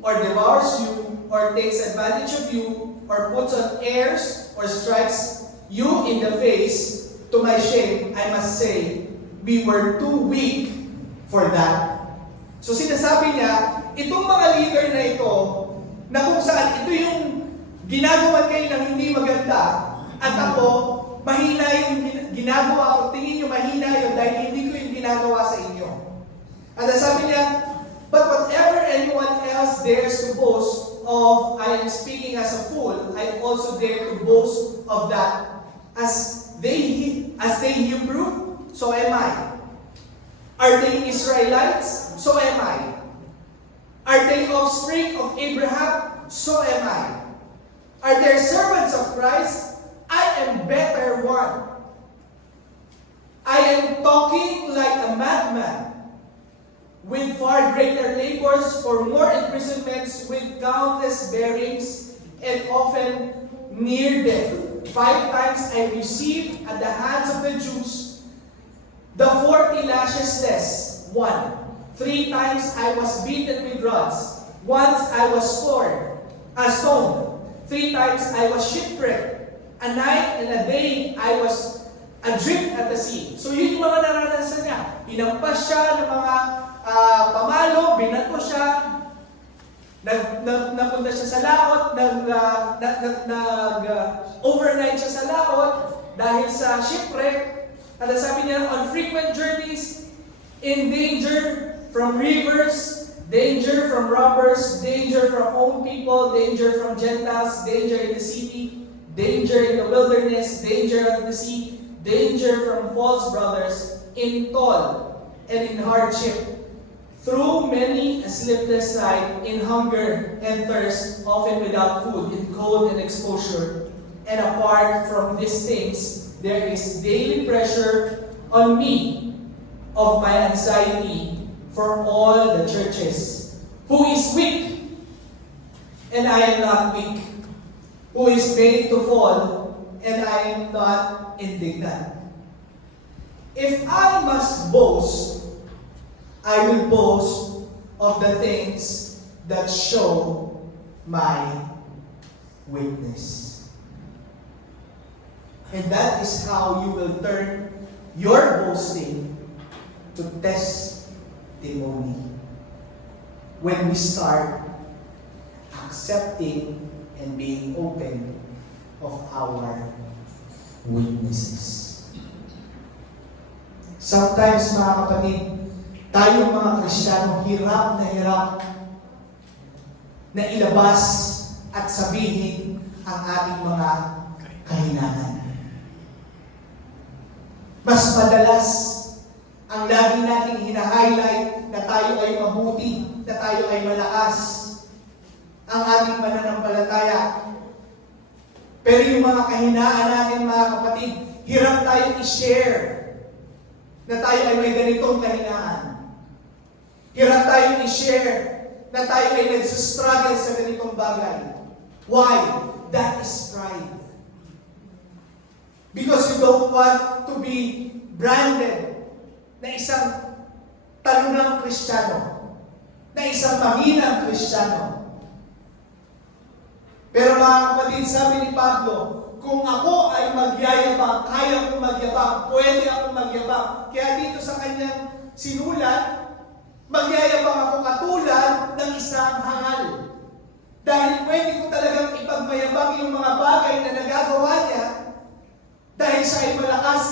or devours you, or takes advantage of you, or puts on airs, or strikes you in the face, to my shame, I must say, we were too weak for that. So sinasabi niya, itong mga leader na ito, na kung saan ito yung ginagawa kayo ng hindi maganda, at ako, mahina yung ginagawa ko, tingin nyo mahina yun dahil hindi ko yung ginagawa sa inyo. At sabi niya, but whatever anyone else dares to boast of, I am speaking as a fool, I also dare to boast of that. As they Hebrew, so am I. Are they Israelites? So am I. Are they offspring of Abraham? So am I. Are they servants of Christ? I am better one. I am talking like a madman, with far greater labors, for more imprisonments, with countless bearings, and often near death. 5 times I received at the hands of the Jews the 40 lashes less, 1. 3 times I was beaten with rods. Once I was stoned. 3 times I was shipwrecked. A night and a day I was adrift at the sea. So yun yung mga naranasan niya. Hinampas siya ng mga pamalo, binato siya, napunta siya sa laot, overnight siya sa laot dahil sa shipwreck. At sabi niya, on frequent journeys, in danger from rivers, danger from robbers, danger from own people, danger from Gentiles, danger in the city, danger in the wilderness, danger at the sea, danger from false brothers, in toil and in hardship, through many a sleepless night, in hunger and thirst, often without food, in cold and exposure. And apart from these things, there is daily pressure on me of my anxiety for all the churches. Who is weak? And I am not weak. Who is made to fall? And I am not indignant. If I must boast, I will boast of the things that show my weakness. And that is how you will turn your boasting to testimony. When we start accepting and being open of our weaknesses. Sometimes, mga kapatid, tayong mga Kristiyano, hirap na ilabas at sabihin ang ating mga kahinaan. Mas madalas, ang lagi nating hina-highlight na tayo ay mabuti, na tayo ay malakas, ang ating pananampalataya. Pero yung mga kahinaan natin, mga kapatid, hirap tayong i-share na tayo ay may ganitong kahinaan. Hirap tayong i-share na tayo ay nagsustruggle sa ganitong bagay. Why? That is pride. Because you don't want to be branded na isang talunang Kristiyano, na isang mahinang Kristiyano. Pero mga kapatid, sabi ni Pablo, kung ako ay magyayabang, kaya kong magyabang, pwede akong magyabang. Kaya dito sa kanyang sinulat, Magyayabang ako katulad ng isang hangal. Dahil pwede ko talagang ipagmayabang yung mga bagay na nagagawa niya dahil siya ay malakas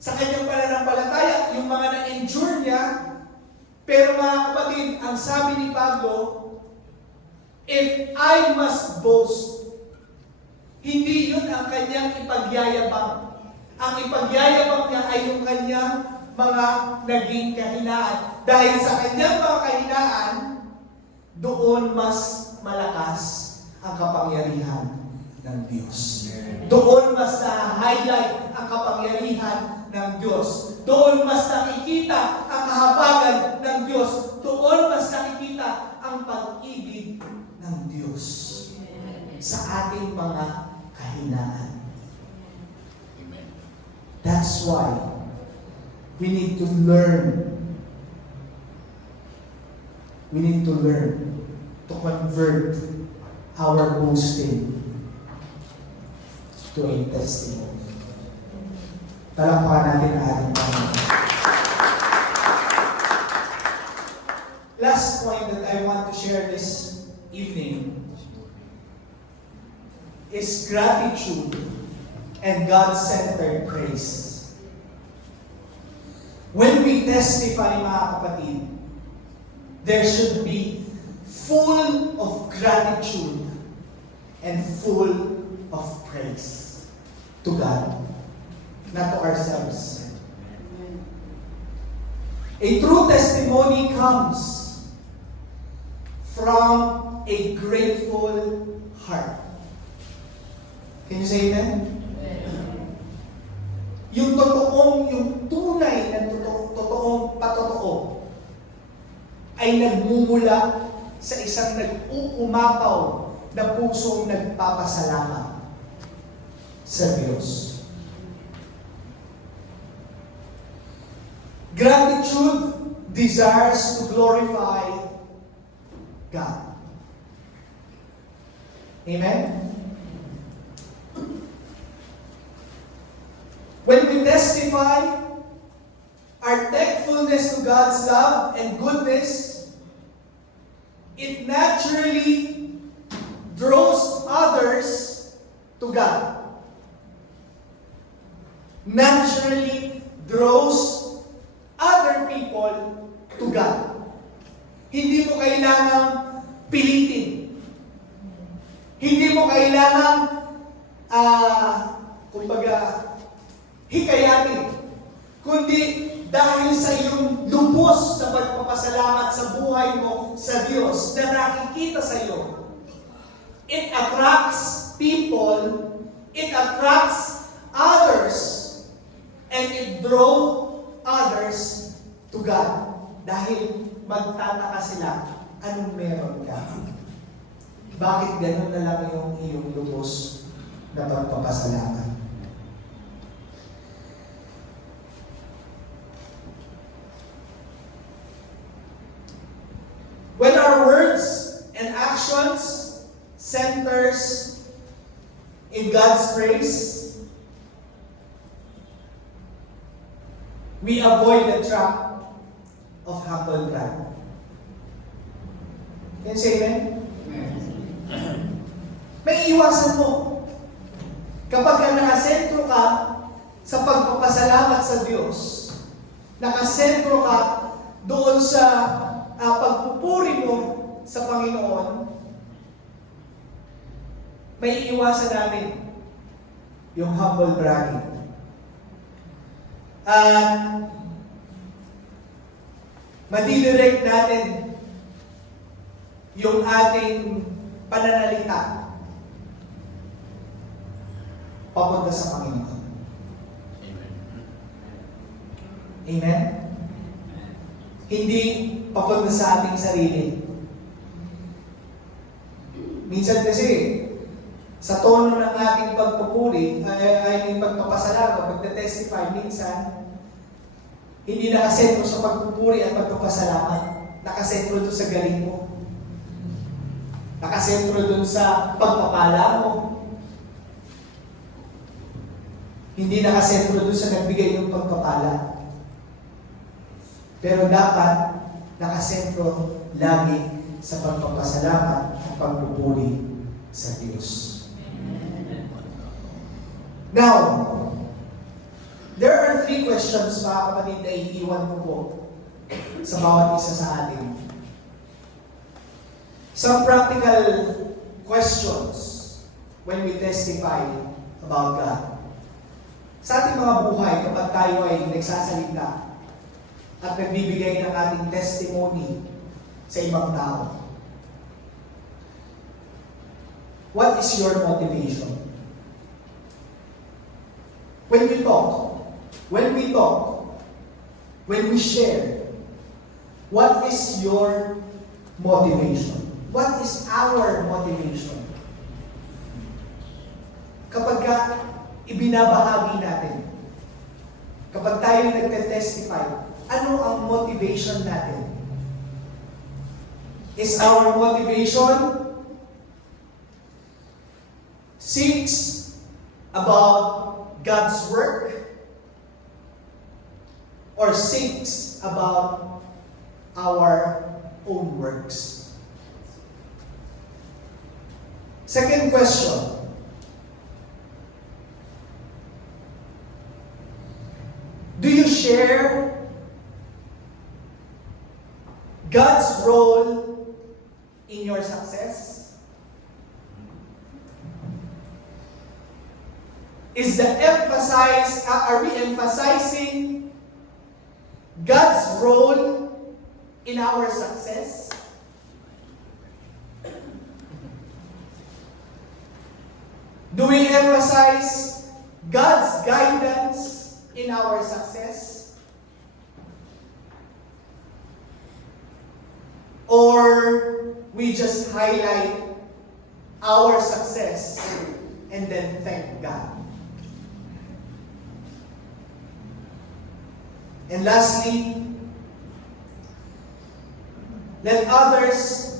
sa kanyang pananampalataya, yung mga na-endure niya. Pero mga kapatid, ang sabi ni Pablo, if I must boast, hindi yun ang kanyang ipagyayabang. Ang ipagyayabang niya ay yung kanyang mga naging kahinaan. Dahil sa kanyang mga kahinaan, doon mas malakas ang kapangyarihan ng Diyos. Doon mas na-highlight ang kapangyarihan ng Diyos. Doon mas nakikita ang kahabagan ng Diyos. Doon mas nakikita ang pag-ibig ng Diyos sa ating mga kahinaan. That's why we need to learn. We need to learn to convert our boasting to a testimony. Palakpakan natin ang ating Panginoon. Last point that I want to share this evening is gratitude and God-centered praise. When we testify, mga kapatid, there should be full of gratitude and full of praise to God, not to ourselves. A true testimony comes from a grateful heart. Can you say amen? Yung totoong, yung tunay na totoong patotoo ay nagmumula sa isang nag-uumapaw na pusong nagpapasalamat sa Diyos. Gratitude desires to glorify God. Amen? When we testify our thankfulness to God's love and goodness, it naturally draws others to God. Naturally draws other people to God. Hindi mo kailangang pilitin. Hindi mo kailangang hikayatin. Kundi dahil sa iyong lubos na pagpapasalamat sa buhay mo sa Diyos na nakikita sa iyo, it attracts people, it attracts others, and it draws others to God. Dahil magtataka sila, anong meron ka? Bakit ganun na lang yung iyong lubos na pagpapasalamat? When our words and actions centers in God's praise, we avoid the trap of humble pride. Can you say amen? May iwasan mo. Kapag nakasentro ka sa pagpapasalamat sa Diyos, nakasentro ka doon sa pagpupuri mo sa Panginoon, may iwasan namin yung humble bragging. At madidirect natin yung ating pananalita papunta sa Panginoon. Amen? Hindi papunta sa ating sarili. Minsan kasi, sa tono ng ating pagpupuri, ay pagpapasalamat, pagte-testify, minsan, hindi nakasentro sa pagpupuri at pagpapasalamat. Nakasentro doon sa galing mo. Nakasentro doon sa pagpapala mo. Hindi nakasentro doon sa nagbigay ng pagpapala. Pero dapat, nakasentro lagi sa pagpapasalamat at pagpupuri sa Diyos. Now, there are 3 questions, mga kapatid, na iiwan ko po sa bawat isa sa atin. Some practical questions when we testify about God. Sa ating mga buhay, kapag tayo ay nagsasalita at nagbibigay ng ating testimony sa ibang tao, what is your motivation? When we talk, when we share, what is your motivation? What is our motivation? Kapag ibinabahagi natin, kapag tayo nagte-testify, ano ang motivation natin? Is our motivation seeks about God's work or seeks about our own works? Second question. Do you share God's role in your success? Are we emphasizing God's role in our success? Do we emphasize God's guidance in our success? Or we just highlight our success and then thank God? And lastly, let others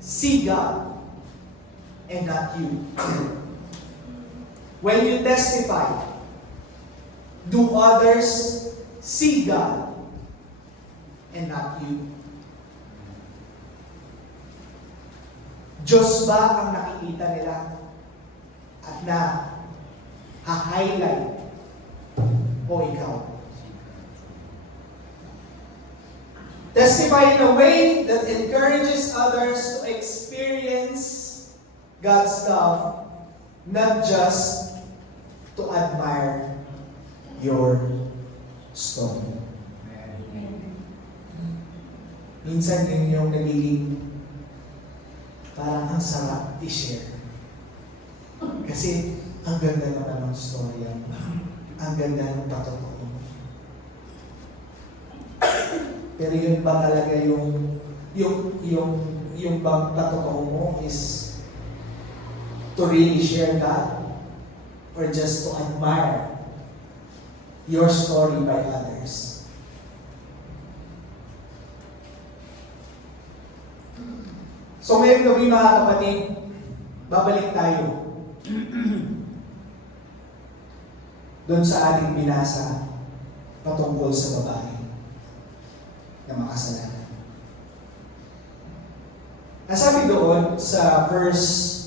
see God and not you. When you testify, do others see God and not you? Diyos ba ang nakikita nila at na ha-highlight o ikaw? Testify in a way that encourages others to experience God's love, not just to admire your story. Minsan yun yung nagiging parang ang sarap i-share. Kasi ang ganda naman ng story yan. Ang ganda ng patotoo. Pero yun ba talaga yung bang patotoo mo is to really share God or just to admire your story by others? So ngayong gabi mga kapatid, babalik tayo doon sa ating binasa patungkol sa babae na makasalanan. Nasabi doon sa verse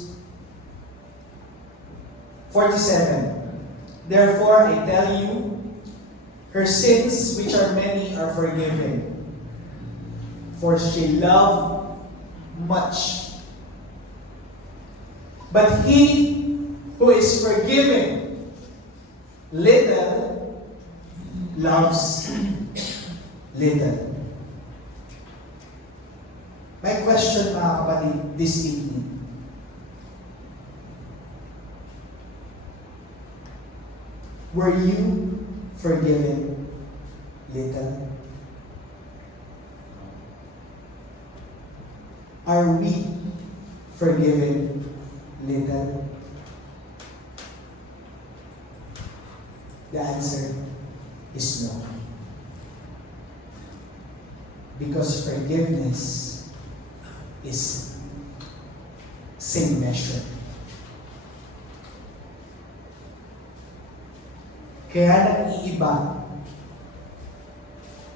47, "Therefore I tell you, her sins, which are many, are forgiven, for she loved much. But he who is forgiven little loves little." My question mga kapatid this evening, were you forgiven little? Are we forgiven little? The answer is no. Because forgiveness is same measure. Kaya nag-iiba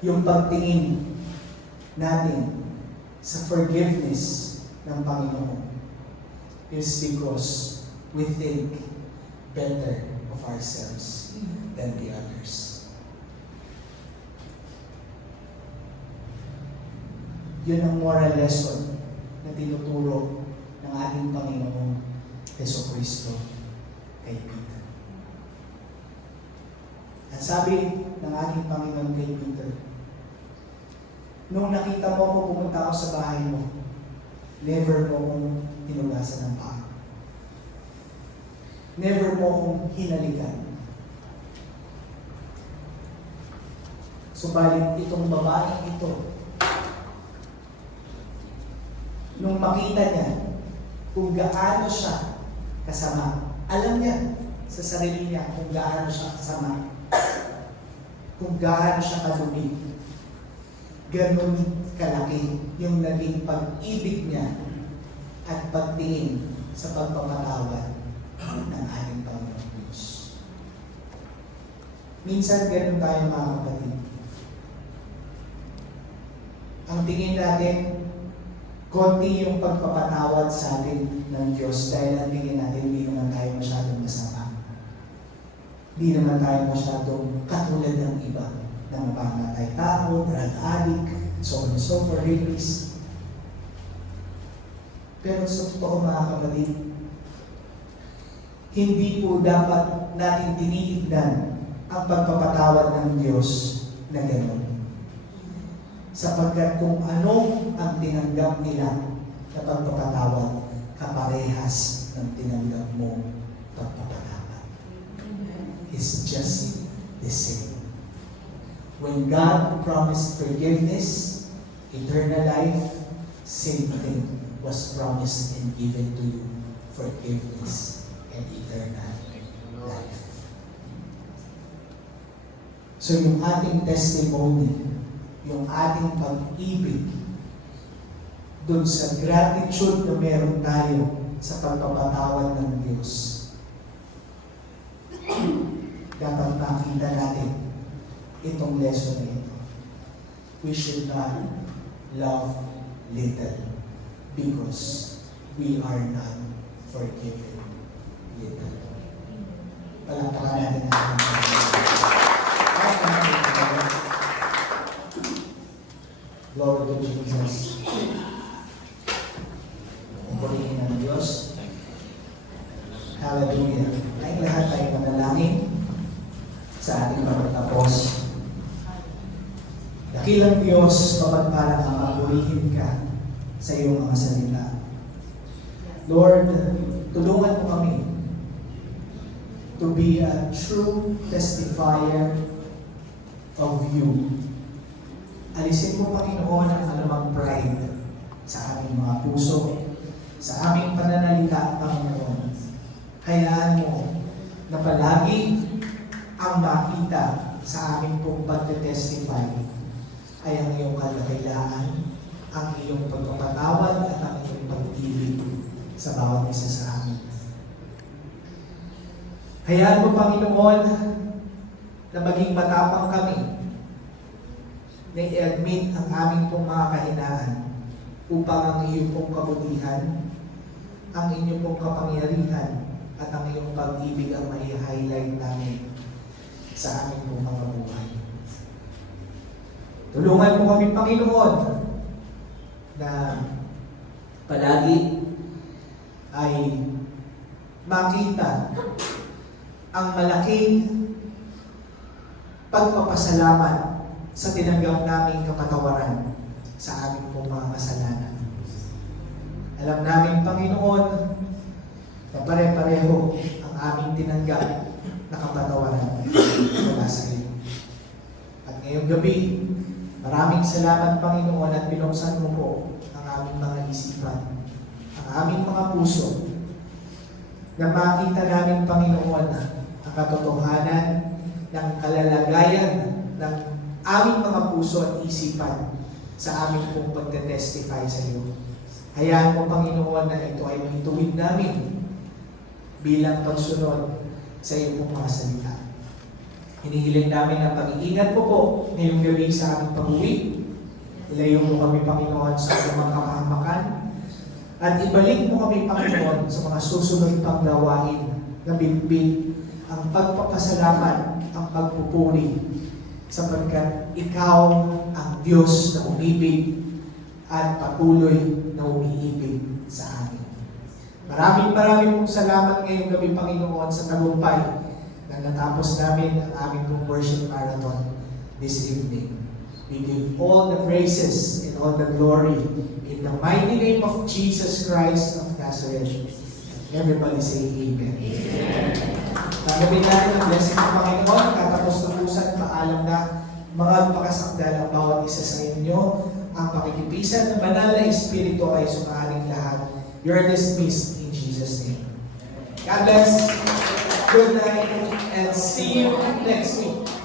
yung pagtingin natin sa forgiveness ng Panginoon is because we think better of ourselves than the others. Yun ang moral lesson na tinuturo ng ating Panginoong Jesucristo kay Peter. At sabi ng ating Panginoon kay Peter, nung nakita mo ako pumunta ako sa bahay mo, never mo akong hinugasan ng paa. Never mo akong hinalikan. Subalit itong babaeng ito, nung makita niya kung gaano siya kasama, alam niya sa sarili niya kung gaano siya kasama, kung gaano siya kadumi, ganun kalaki yung naging pag-ibig niya at pagtingin sa pagpapatawad ng ating Panginoon Diyos. Minsan ganun tayo mga kapatid. Ang tingin natin, konti yung pagpapatawad sa atin ng Diyos dahil ang tingin natin hindi naman tayo masyadong masama. Hindi naman tayo masyadong katulad ng iba na mapamatay tao, drug addict, so on and so forth, rapist. Pero sa totoo mga kapatid, hindi po dapat natin tinitignan ang pagpapatawad ng Diyos na gano'n. Sapagkat kung anong ang tinanggap nila na pagpapatawad, kaparehas ng tinanggap mo pagpapatawad. It's just the same. When God promised forgiveness, eternal life, same thing was promised and given to you, forgiveness and eternal life. So yung ating testimony, yung ating pag-ibig dun sa gratitude na meron tayo sa pagpapatawad ng Diyos, dapat makita natin itong lesson na ito. We should not love little because we are not forgiven little. Palakpakan natin ang Glory to Jesus. Purihin ng Diyos. Hallelujah. Ay lahat tayo manalangin sa ating pagtatapos. Dakilang Diyos, mapagpalang ang mapurihin ka sa iyong mga salita. Lord, tulungan mo kami to be a true testifier of you. Alisin mo, Panginoon, ang anumang pride sa aming mga puso, sa aming pananalita, Panginoon. Hayaan mo na palagi ang makita sa aming pong pagte-testify ay ang iyong kalagayahan, ang iyong pagpapatawad at ang iyong pag-ibig sa bawat isa sa amin. Hayaan mo, Panginoon, na maging matapang kami na i-admit ang aming pong mga kahinaan upang ang iyong pong kabutihan, ang inyong pong kapangyarihan at ang iyong pag-ibig ang mai-highlight namin sa aming pong mga buhay. Tulungan mo kami, Panginoon, na palagi ay makita ang malaking pagpapasalamat sa tinanggap naming kapatawaran sa aming pong mga kasalanan. Alam namin, Panginoon, na pare-pareho ang aming tinanggap na kapatawaran mula sa iyo. At ngayong gabi, maraming salamat, Panginoon, at binuksan mo po ang aming mga isipan, ang aming mga puso, na makita namin, Panginoon, ang katotohanan ng kalalagayan ng aming mga puso at isipan sa aming pong pagte-testify sa iyo. Hayaan mo, Panginoon, na ito ay mahituwid namin bilang pagsunod sa iyo pong mga salita. Hinihiling namin ang pag-iingat po ngayong gabi sa aming pag-uwi Ilayo mo kami, Panginoon, sa anumang kapahamakan. At ibalik mo kami, Panginoon, sa mga susunod pang gawain na bitbit ang pagpapasalamat, ang pagpupuri, sapagkat Ikaw ang Diyos na umibig at patuloy na umiibig sa amin. Maraming pong salamat ngayong gabi, Panginoon, sa tagumpay na natapos namin ang aming pong worship marathon this evening. We give all the praises and all the glory in the mighty name of Jesus Christ of Nazareth. Everybody say Amen. Tanggapin natin ang blessing ng Panginoon. Katapos ng usan, paalam na mga pakasakdal ang bawat isa sa inyo. Ang pakikipisan ng banal na Espiritu ay sumaaling lahat. You are dismissed in Jesus' name. God bless. Good night and see you next week.